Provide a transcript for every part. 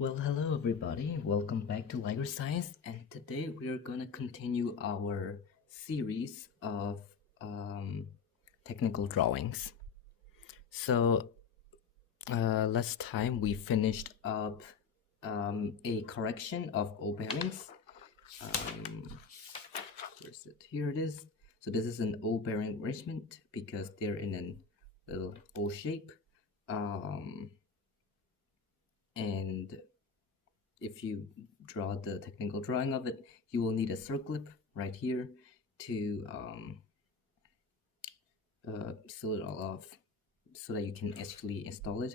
Well, hello everybody, welcome back to Liger Science, and today we are gonna continue our series of technical drawings. So last time we finished up a correction of O bearings. Where is it? Here it is. So this is an O bearing arrangement because they're in a little O shape. And if you draw the technical drawing of it, you will need a circlip right here to seal it all off so that you can actually install it,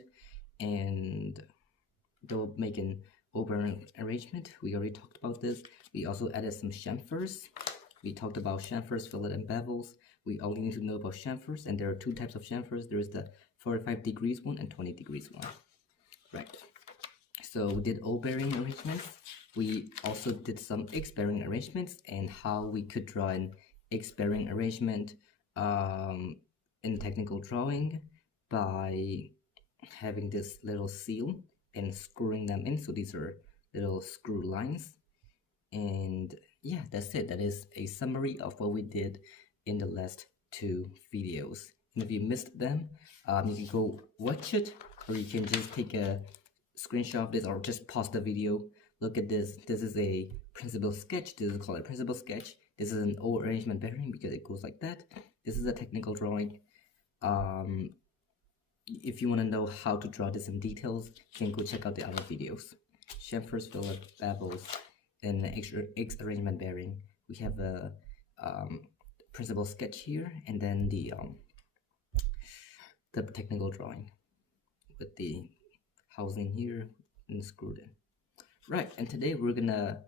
and they'll make an O-bearing arrangement. We already talked about this. We also added some chamfers. We talked about chamfers, fillet, and bevels. We only need to know about chamfers, and there are two types of chamfers. There is the 45 degrees one and 20 degrees one. Right. So we did O-bearing arrangements. We also did some X-bearing arrangements and how we could draw an X-bearing arrangement in technical drawing by having this little seal and screwing them in. So these are little screw lines. And yeah, that's it. That is a summary of what we did in the last two videos. And if you missed them, you can go watch it, or you can just take a screenshot of this or just pause the video. Look at this. This is a principal sketch. This is called a principal sketch. This is an O arrangement bearing because it goes like that. This is a technical drawing. If you want to know how to draw this in details, you can go check out the other videos. Chamfers, fillet, bevels, and X arrangement bearing. We have a principal sketch here, and then the technical drawing with the housing here and screwed in. Right, and today we're gonna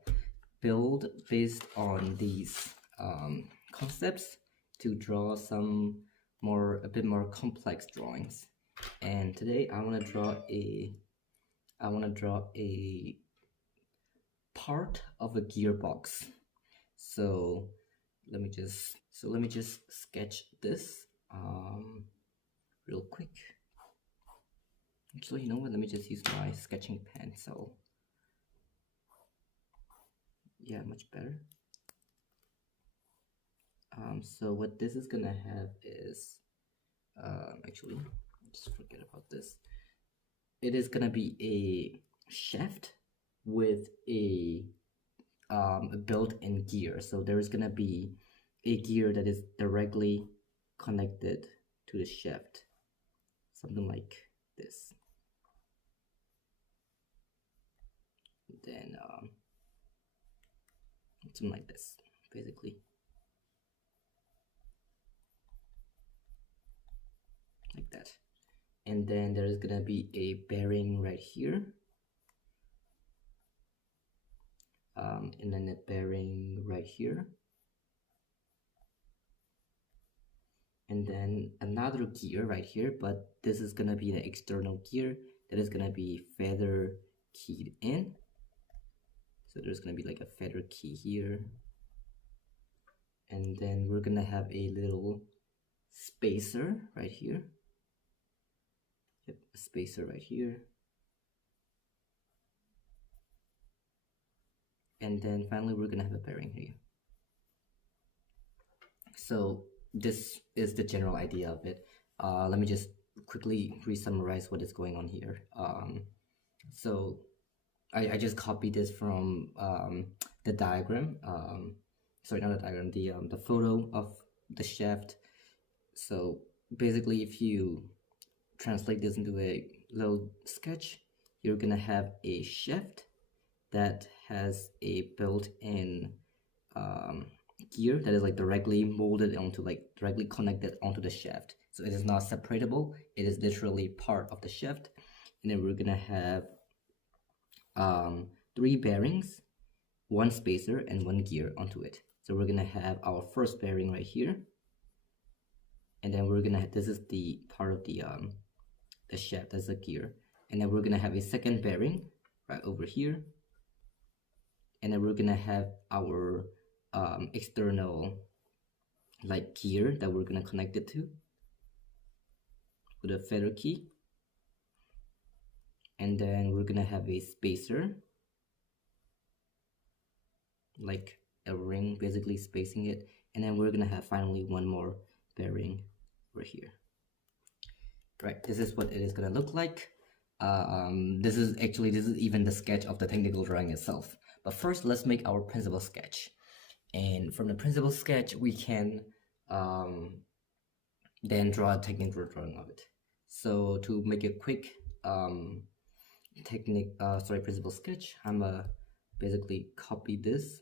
build based on these concepts to draw some a bit more complex drawings. And today I want to draw a part of a gearbox. So let me just sketch this real quick. Actually, you know what? Let me just use my sketching pencil. Yeah, much better. So what this is gonna have is, actually, just forget about this. It is gonna be a shaft with a built-in gear. So there is gonna be a gear that is directly connected to the shaft, something like this. Then something like this, basically, like that. And then there is gonna be a bearing right here, and then a bearing right here, and then another gear right here, but this is gonna be an external gear that is gonna be feather keyed in. So there's gonna be like a feather key here, and then we're gonna have a little spacer right here. Yep, a spacer right here. And then finally we're gonna have a bearing here. So this is the general idea of it. Let me just quickly re-summarize what is going on here. So I just copied this from the diagram. Sorry, not the diagram, the photo of the shaft. So basically, if you translate this into a little sketch, you're gonna have a shaft that has a built-in gear that is like directly molded onto, like directly connected onto the shaft. So it is not separable. It is literally part of the shaft. And then we're gonna have 3 bearings, 1 spacer, and 1 gear onto it. So we're gonna have our first bearing right here, and then we're gonna have, this is the part of the shaft, that's a gear, and then we're gonna have a second bearing right over here, and then we're gonna have our external like gear that we're gonna connect it to with a feather key. and then we're gonna have a spacer, like a ring basically spacing it, and then we're gonna have finally one more bearing over here. Right, this is what it is gonna look like. This is even the sketch of the technical drawing itself. But first, let's make our principal sketch. And from the principal sketch, we can then draw a technical drawing of it. So to make a quick principal sketch, I'm gonna basically copy this.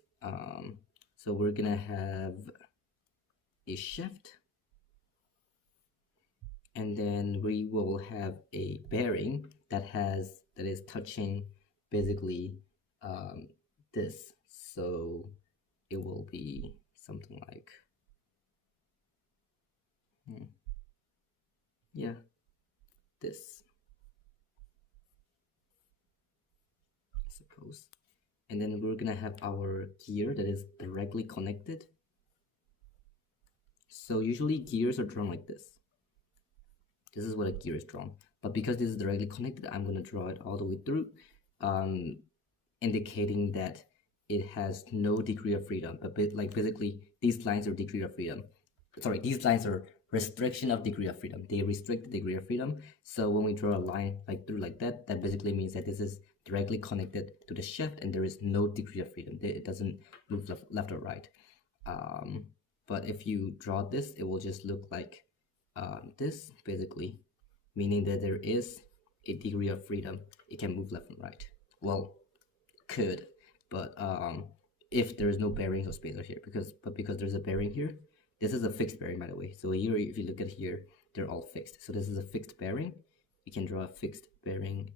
So we're gonna have a shaft, and then we will have a bearing that is touching basically this. So it will be something like yeah, this, I suppose. And then we're gonna have our gear that is directly connected. So usually gears are drawn like this. This is what a gear is drawn, but because this is directly connected, I'm going to draw it all the way through, indicating that it has no degree of freedom. But like basically these lines are degree of freedom. Sorry, these lines are restriction of degree of freedom. They restrict the degree of freedom. So when we draw a line like through like that, that basically means that this is directly connected to the shaft and there is no degree of freedom. It doesn't move left or right. But if you draw this, it will just look like this basically, meaning that there is a degree of freedom. It can move left and right. Well, could, but if there is no bearings or spacer here, because there's a bearing here. This is a fixed bearing, by the way. So here, if you look at here, they're all fixed. So this is a fixed bearing. You can draw a fixed bearing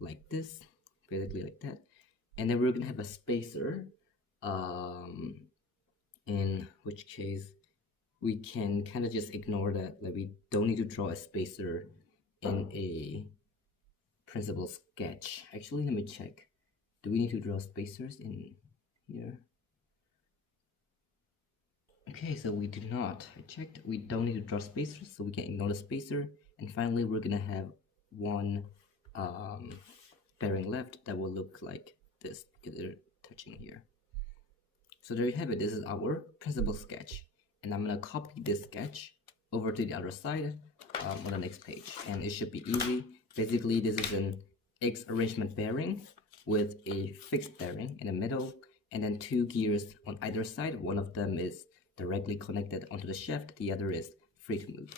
like this, basically like that. And then we're gonna have a spacer, in which case we can kind of just ignore that. Like we don't need to draw a spacer in a principal sketch. Actually, let me check. Do we need to draw spacers in here? Okay, so we do not. I checked. We don't need to draw spacers, so we can ignore the spacer. And finally, we're gonna have one bearing left that will look like this because they're touching here. So there you have it. This is our principal sketch, and I'm gonna copy this sketch over to the other side on the next page, and it should be easy. Basically, this is an X arrangement bearing with a fixed bearing in the middle, and then two gears on either side. One of them is directly connected onto the shaft, the other is free to move.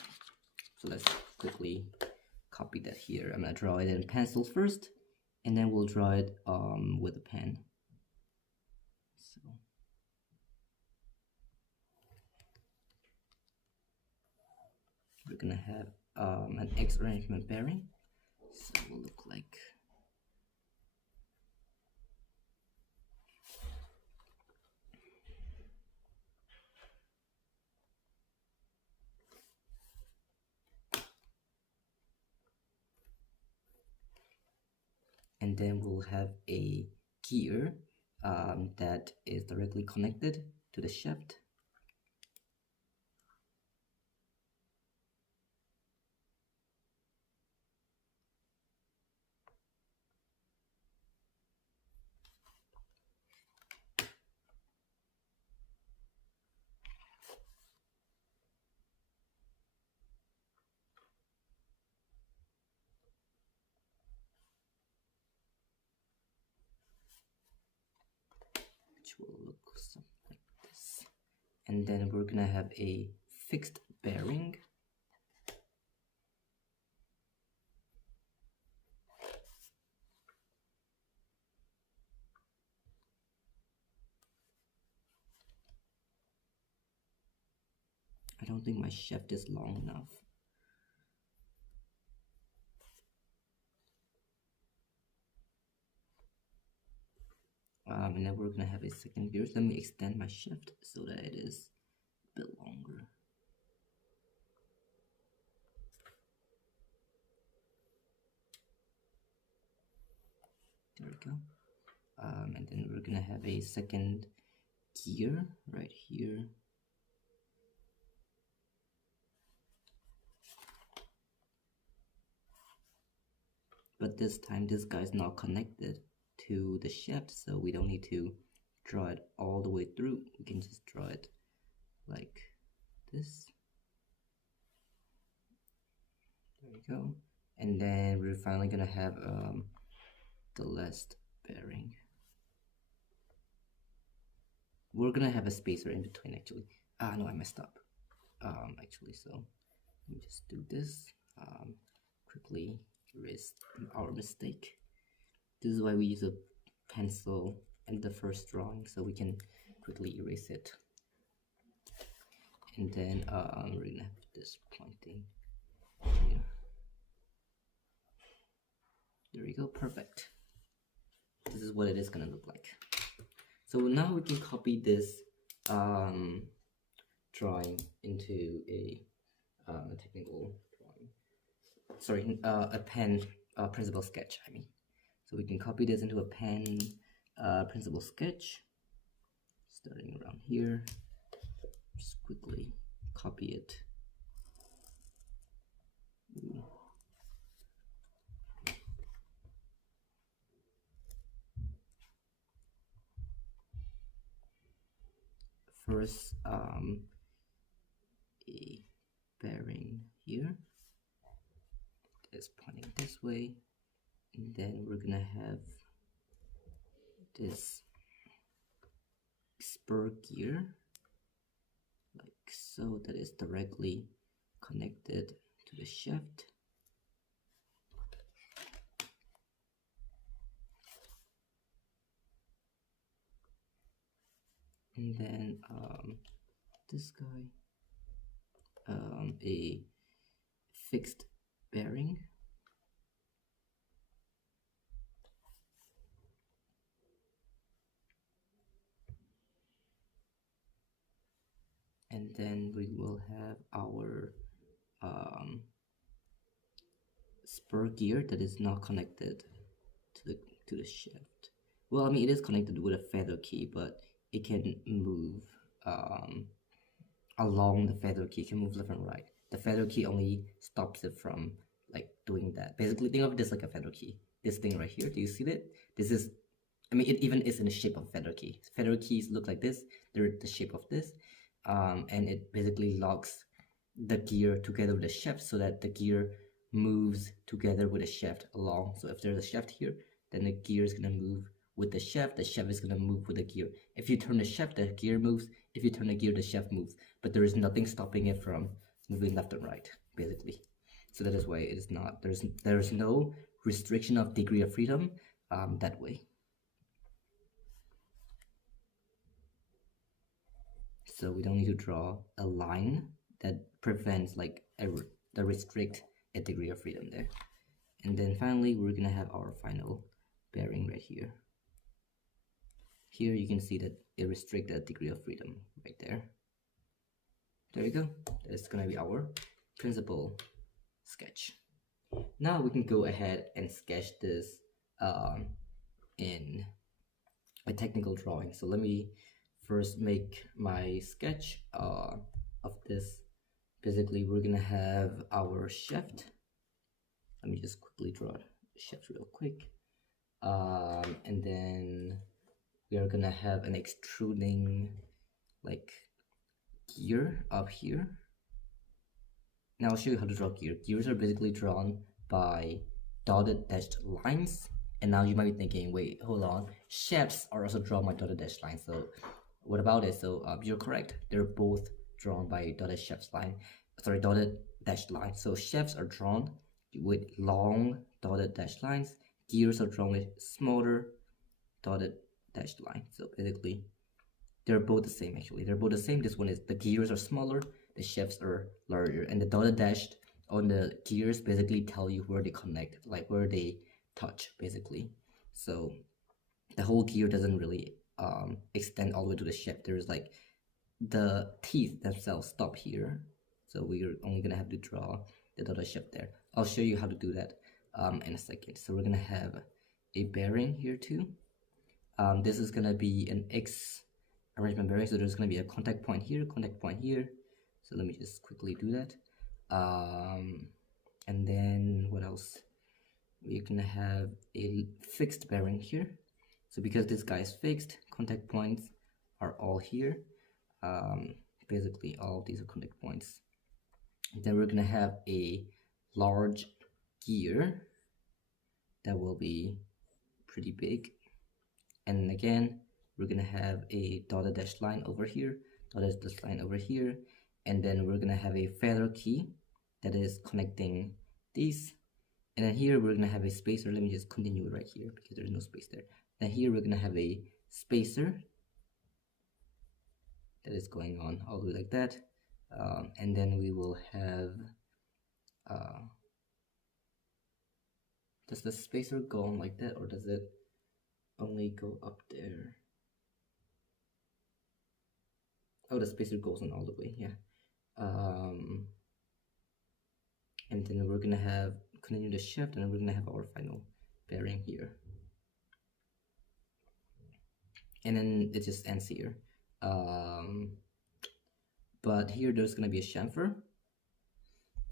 So let's quickly copy that here. I'm gonna draw it in pencil first, and then we'll draw it with a pen. So we're gonna have an X arrangement bearing. So it will look like and then we'll have a gear that is directly connected to the shaft. Will look something like this, and then we're gonna have a fixed bearing. I don't think my shaft is long enough. And then we're gonna have a second gear. Let me extend my shaft so that it is a bit longer. There we go. And then we're gonna have a second gear right here. but this time this guy is not connected to the shaft, so we don't need to draw it all the way through. We can just draw it like this. There we go. And then we're finally gonna have the last bearing. We're gonna have a spacer in between actually. No, I messed up. Actually, so let me just do this. Quickly erase our mistake. This is why we use a pencil in the first drawing, so we can quickly erase it. And then we're gonna have this pointing here. There we go, perfect. This is what it is gonna look like. So now we can copy this drawing into a technical drawing. Sorry, a pen principal sketch, I mean. So we can copy this into a pen principal sketch, starting around here. Just quickly copy it. Ooh. First, a bearing here is pointing this way, and then we're gonna have this spur gear like so, that is directly connected to the shaft. And then this guy, a fixed bearing, and then we will have our spur gear that is not connected to the shaft. Well, I mean, it is connected with a feather key, but it can move along the feather key. It can move left and right. The feather key only stops it from like doing that. Basically, think of this like a feather key. This thing right here, do you see that? This is, I mean, it even is in the shape of a feather key. Feather keys look like this. They're the shape of this, and it basically locks the gear together with the shaft so that the gear moves together with the shaft along. So if there's a shaft here, then the gear is gonna move with the shaft is gonna move with the gear. If you turn the shaft, the gear moves. If you turn the gear, the shaft moves. But there is nothing stopping it from moving left and right, basically. So that is why it is not, there's no restriction of degree of freedom that way. So we don't need to draw a line that prevents like the restrict a degree of freedom there. And then finally, we're gonna have our final bearing right here. Here you can see that it restricts the degree of freedom right there. There we go. That's gonna be our principal sketch. Now we can go ahead and sketch this in a technical drawing. So let me first make my sketch of this. Basically, we're gonna have our shaft. Let me just quickly draw the shaft real quick. And then we are gonna have an extruding like gear up here. Now I'll show you how to draw gear. Gears are basically drawn by dotted dashed lines. And now you might be thinking, wait, hold on. Shafts are also drawn by dotted dashed lines. So what about it? So you're correct. They're both drawn by dotted dashed lines. So shafts are drawn with long dotted dashed lines. Gears are drawn with smaller dotted dashed line. So basically, they're both the same actually. They're both the same. This one is the gears are smaller, the shafts are larger, and the dotted dashed on the gears basically tell you where they connect, like where they touch basically. So the whole gear doesn't really extend all the way to the shaft. There's like the teeth themselves stop here. So we're only gonna have to draw the dotted shaft there. I'll show you how to do that in a second. So we're gonna have a bearing here too. This is gonna be an X arrangement bearing, so there's gonna be a contact point here, contact point here. So let me just quickly do that. And then what else? we're gonna have a fixed bearing here. So because this guy is fixed, contact points are all here. Basically all of these are contact points. Then we're gonna have a large gear that will be pretty big. And again, we're gonna have a dotted dash line over here, dotted dash line over here, and then we're gonna have a feather key that is connecting these. And then here we're gonna have a spacer. Let me just continue right here because there's no space there. Then here we're gonna have a spacer that is going on all the way like that. And then we will have, does the spacer go on like that, or does it only go up there? Oh, the spacer goes on all the way, yeah. And then we're gonna have continue the shaft, and then we're gonna have our final bearing here. And then it just ends here. But here there's gonna be a chamfer,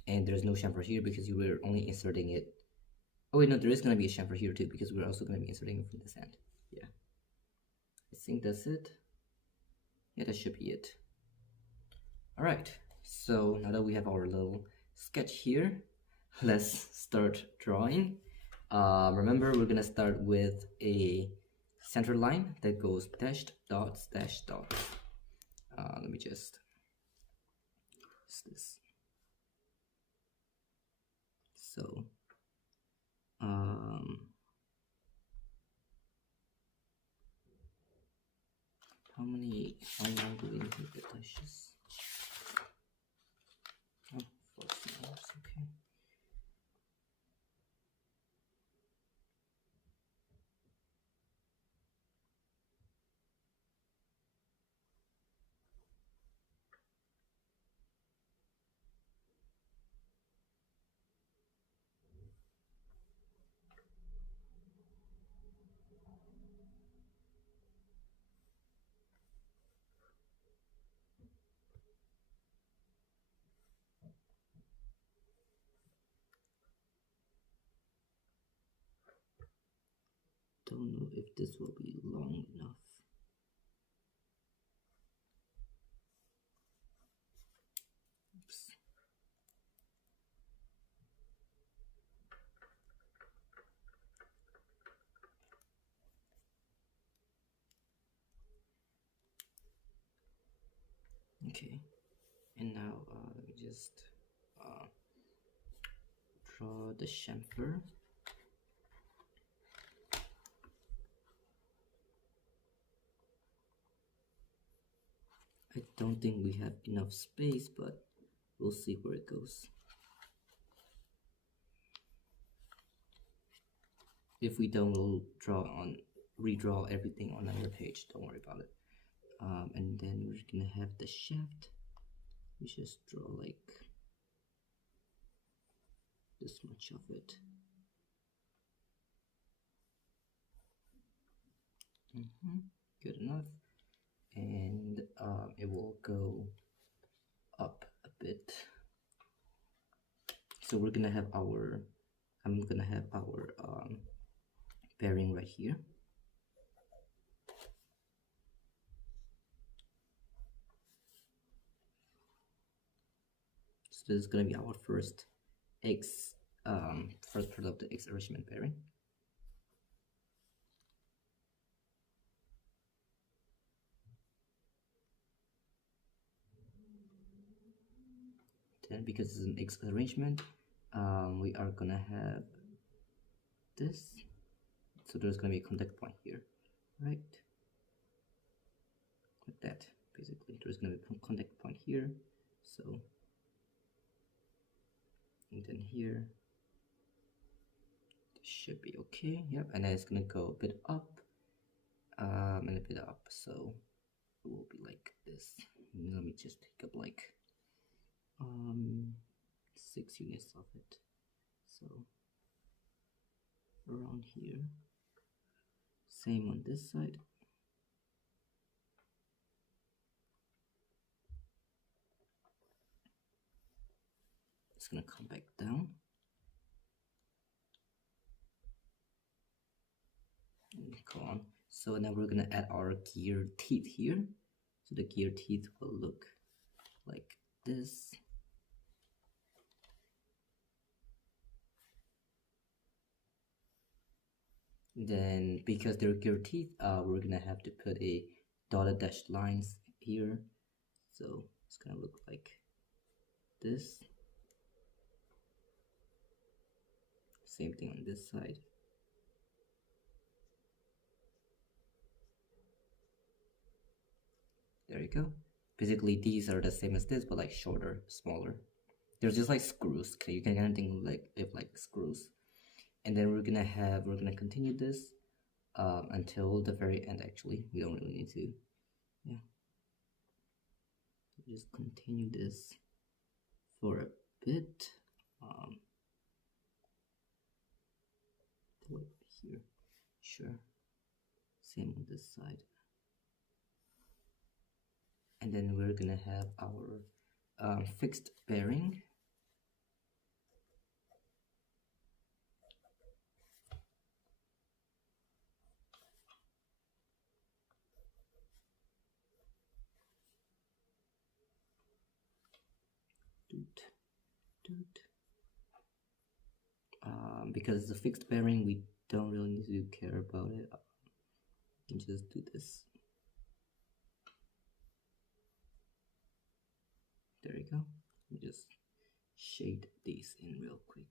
and there's no chamfer here because you were only inserting it. Oh wait, no, there is gonna be a chamfer here too because we're also gonna be inserting it from this end. Yeah, I think that's it. Yeah, that should be it. All right, so now that we have our little sketch here, let's start drawing. Remember, we're gonna start with a center line that goes dashed dots dash dots. Let me just this. So how long do we need the dashes? Oh, 14 hours, okay. Don't know if this will be long enough. Oops. Okay, and now let me just draw the chamfer. I don't think we have enough space, but we'll see where it goes. If we don't, we'll redraw everything on another page. Don't worry about it. And then we're gonna have the shaft. We just draw like this much of it. Good enough. And it will go up a bit. So we're gonna have our, I'm gonna have our bearing right here. So this is gonna be our first first part of the X arrangement bearing. Then because it's an X arrangement, we are gonna have this. So there's gonna be a contact point here, right? Like that, basically. There's gonna be a contact point here. So, and then here, this should be okay. Yep, and then it's gonna go a bit up, and a bit up. So it will be like this. Let me just take up like 6 units of it. So around here. Same on this side. It's gonna come back down. semicolon. So now we're gonna add our gear teeth here. So the gear teeth will look like this. Then because they're gear teeth, we're gonna have to put a dotted dashed lines here. So it's gonna look like this. Same thing on this side. There you go. Basically, these are the same as this, but like shorter, smaller. They're just like screws. Okay, you can kind of think like screws. And then we're gonna continue this until the very end. Actually, we don't really need to. Yeah. Just continue this for a bit. Here, sure. Same on this side. And then we're gonna have our fixed bearing. Because it's a fixed bearing, we don't really need to care about it. You can just do this. There you go. Let me just shade these in real quick.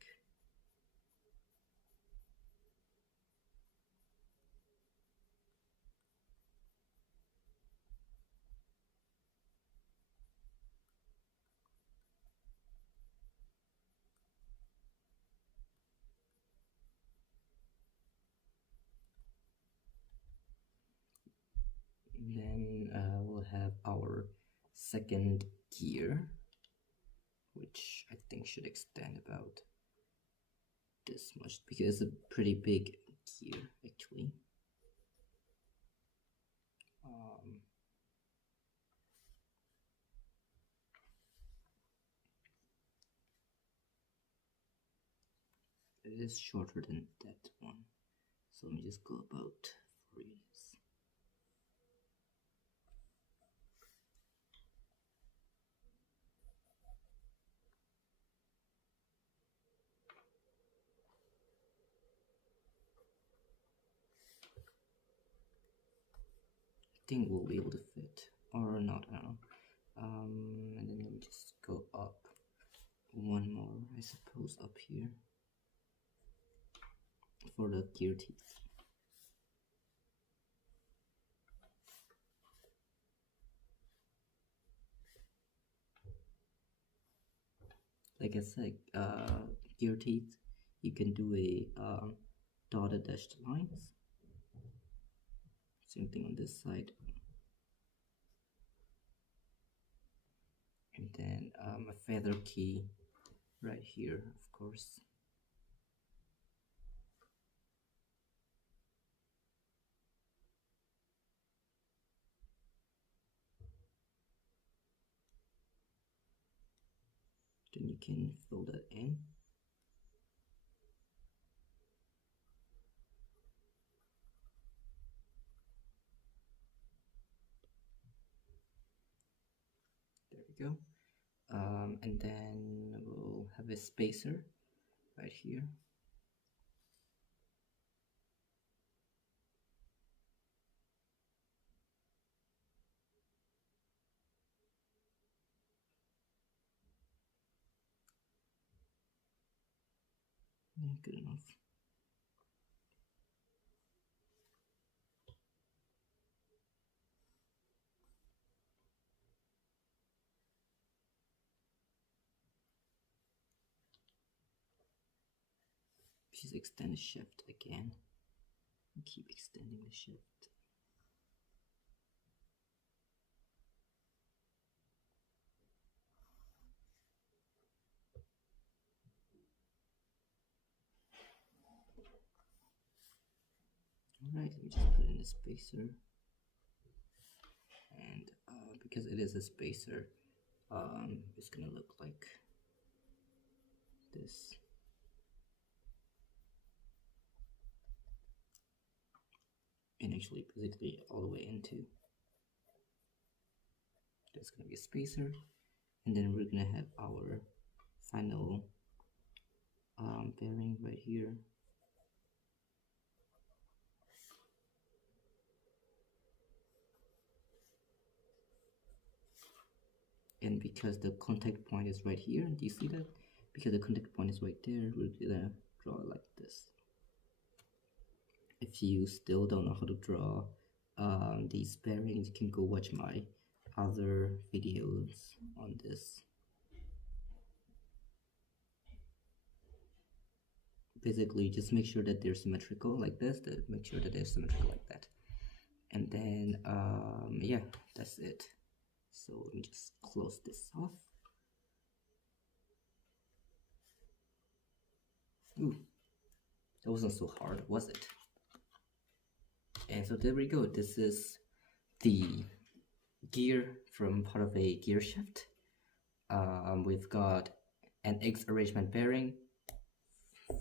Then we'll have our second gear, which I think should extend about this much because it's a pretty big gear actually. It is shorter than that one, so let me just go about 4 units. I think we'll be able to fit, or not, I don't know. And then let me just go up one more, I suppose, up here for the gear teeth. Like I said, gear teeth, you can do a dotted dashed lines. Same thing on this side. And then a feather key right here, of course. Then you can fill that in. There we go. And then we'll have a spacer right here. Yeah, good enough. Just extend the shaft again. And keep extending the shaft. Alright, let me just put in a spacer. And because it is a spacer, it's gonna look like this. and actually basically all the way into. There's gonna be a spacer, and then we're gonna have our final bearing right here. And because the contact point is right here, do you see that? Because the contact point is right there, we're gonna draw it like this. If you still don't know how to draw these bearings, you can go watch my other videos on this. Basically, just make sure that they're symmetrical like this, make sure that they're symmetrical like that. And then, yeah, that's it. So let me just close this off. Ooh, that wasn't so hard, was it? And so there we go. This is the gear from part of a gear shift. We've got an X arrangement bearing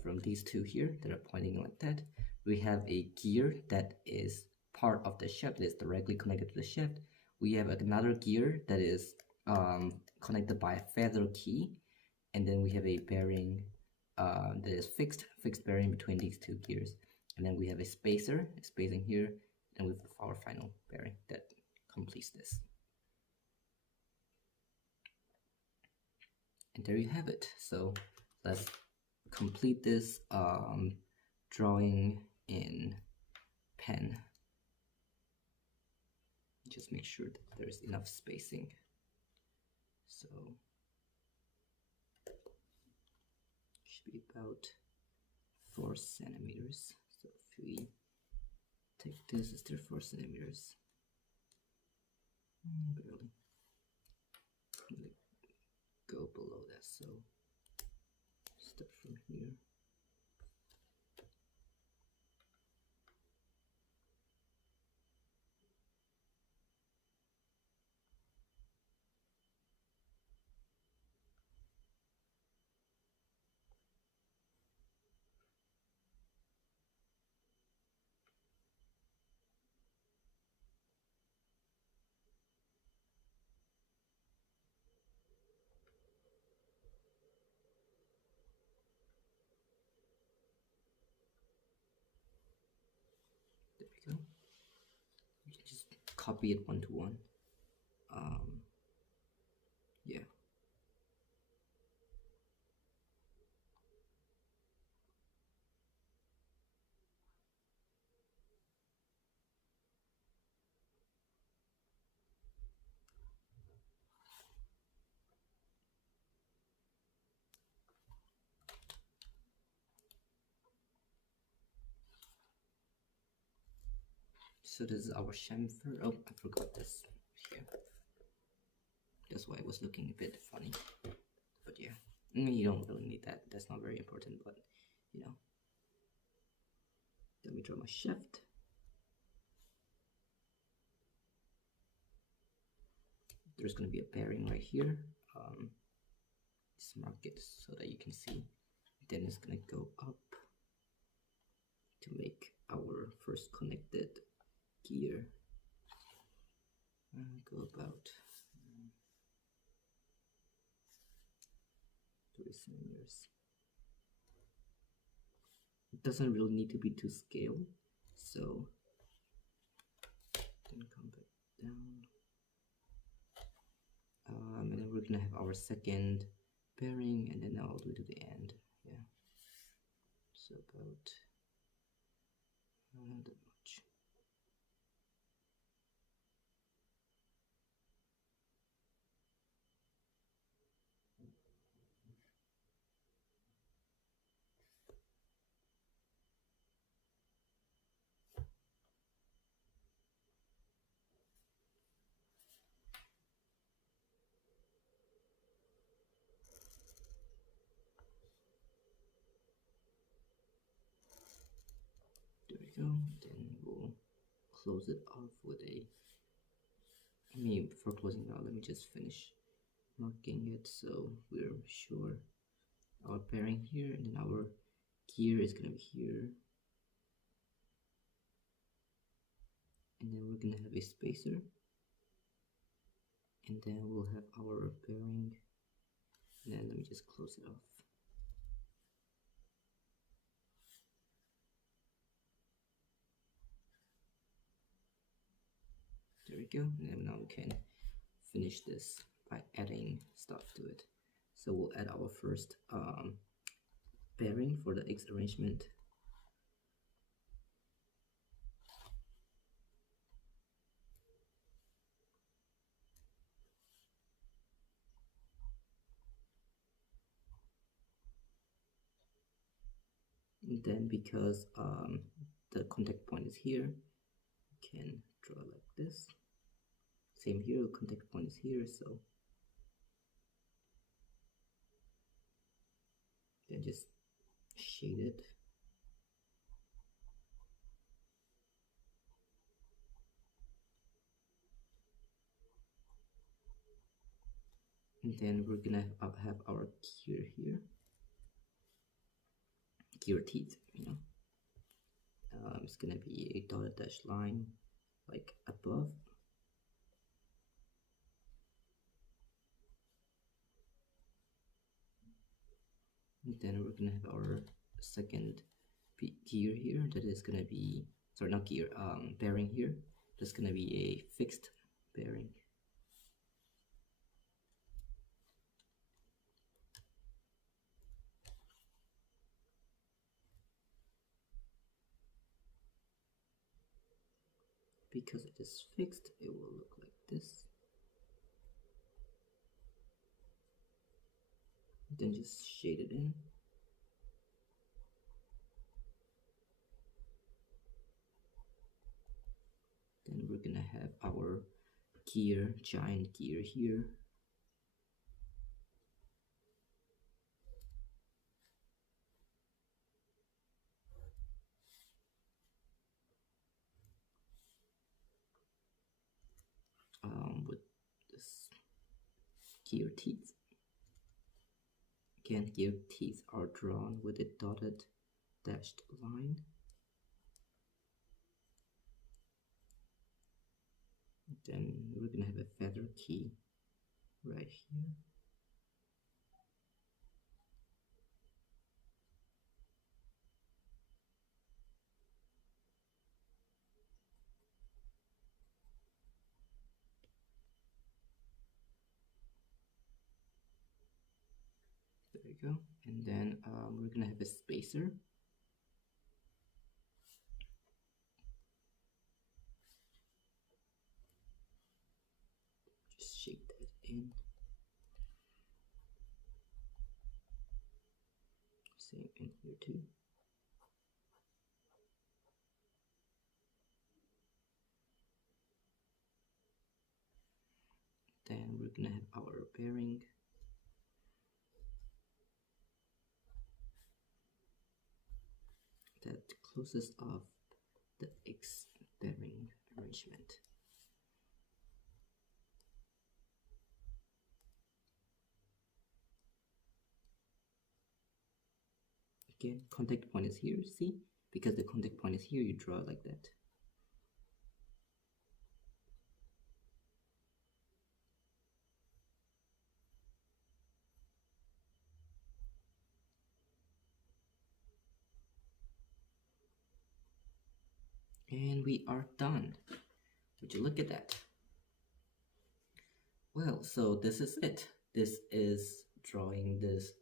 from these two here that are pointing like that. We have a gear that is part of the shaft, that is directly connected to the shaft. We have another gear that is connected by a feather key, and then we have a bearing that is fixed bearing between these two gears, and then we have a spacing here, and we have our final bearing that completes this. And there you have it. So let's complete this drawing in pen. Just make sure that there's enough spacing. So should be about 4 centimeters. So if we take this, it's still 4 centimeters. Barely. Go below that. So start from here. There we go. You can just copy it one to one. Yeah. So this is our chamfer. Oh, I forgot this here. That's why it was looking a bit funny. But yeah, I mean, you don't really need that. That's not very important, but you know. Let me draw my shaft. There's going to be a bearing right here. Just mark it so that you can see. Then it's going to go up to make our first connected gear. Go about 3 centimeters. It doesn't really need to be to scale, so then come back down. And then we're gonna have our second bearing, and then I'll do it to the end. Yeah, so about that much. There we go. Then we'll close it off with a. Before closing it out, let me just finish marking it so we're sure our bearing here, and then our gear is gonna be here. and then we're gonna have a spacer, and then we'll have our bearing, and then let me just close it off. There we go, and then now we can finish this by adding stuff to it. So we'll add our first bearing for the X arrangement. And then because the contact point is here, we can draw like this. Same here, contact point is here, so then just shade it. And then we're gonna have our gear here, gear teeth, you know. It's gonna be a dotted dash line like above. And then we're gonna have our second gear here, that is gonna be, sorry, not gear, bearing here. That's gonna be a fixed bearing. Because it is fixed, it will look like this. Then just shade it in. Then we're gonna have our gear, giant gear here. With this gear teeth. Again, gear teeth are drawn with a dotted dashed line. Then we're gonna have a feather key right here. There we go. And then we're gonna have a spacer. Just shake that in. Same in here too. Then we're gonna have our bearing. That closes off the X bearing arrangement. Again, contact point is here, see? Because the contact point is here, you draw it like that. And we are done. Would you look at that? Well, so this is it. This is drawing this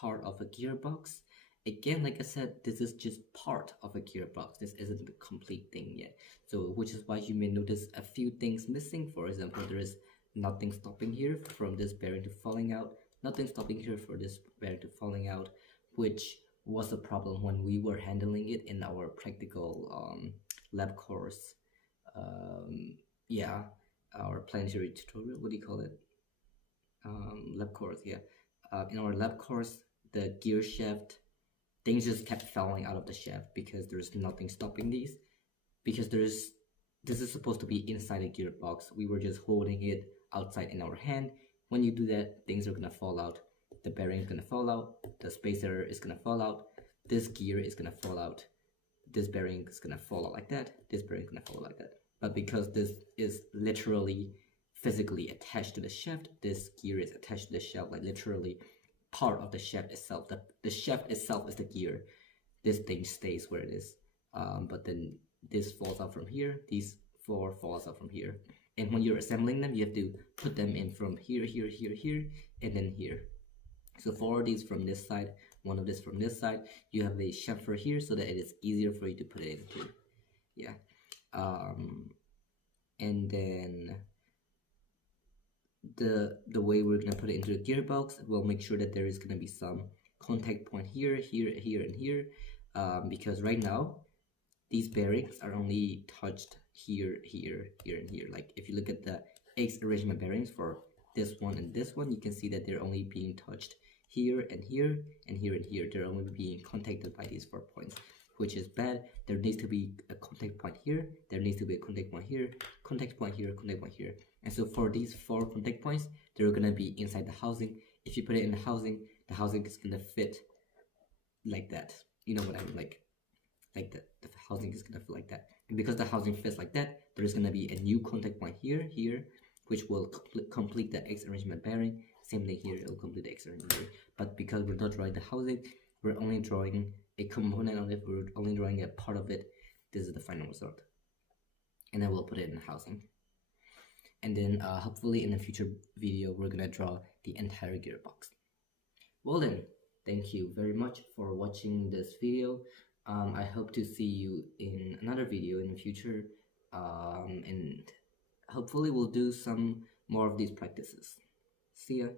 part of a gearbox. Again, like I said, this is just part of a gearbox. This isn't the complete thing yet. So, which is why you may notice a few things missing. For example, there is nothing stopping here from this bearing to falling out. Nothing stopping here for this bearing to falling out, which was a problem when we were handling it in our practical lab course. Yeah, our planetary tutorial. What do you call it? Lab course. Yeah. In our lab course, the gear shaft, things just kept falling out of the shaft because there's nothing stopping these. Because this is supposed to be inside a gearbox. We were just holding it outside in our hand. When you do that, things are gonna fall out. The bearing is gonna fall out. The spacer is gonna fall out. This gear is gonna fall out. This bearing is gonna fall out like that. This bearing is gonna fall out like that. but because this is literally physically attached to the shaft, this gear is attached to the shaft, like literally part of the shaft itself. The shaft itself is the gear. This thing stays where it is, but then this falls out from here, these four falls out from here, and when you're assembling them, you have to put them in from here, here, here, here, and then here. So 4 of these from this side, 1 of this from this side. You have a chamfer here so that it is easier for you to put it in here. Yeah. And then the way we're gonna put it into the gearbox, we'll make sure that there is gonna be some contact point here, here, here, and here, because right now these bearings are only touched here, here, here, and here. Like if you look at the X arrangement bearings for this one and this one, you can see that they're only being touched here and here and here and here. They're only being contacted by these 4 points, which is bad. There needs to be a contact point here, there needs to be a contact point here, contact point here, contact point here. And so for these 4 contact points, they're gonna be inside the housing. If you put it in the housing is gonna fit like that. You know what I mean? Like the housing is gonna fit like that. And because the housing fits like that, there's gonna be a new contact point here, here, which will complete the X arrangement bearing. Same thing here, it'll complete the X arrangement bearing. But because we're not drawing the housing, we're only drawing a component of it, we're only drawing a part of it. This is the final result. And then we'll put it in the housing. And then hopefully in a future video, we're gonna draw the entire gearbox. Well then, thank you very much for watching this video. I hope to see you in another video in the future, and hopefully we'll do some more of these practices. See ya.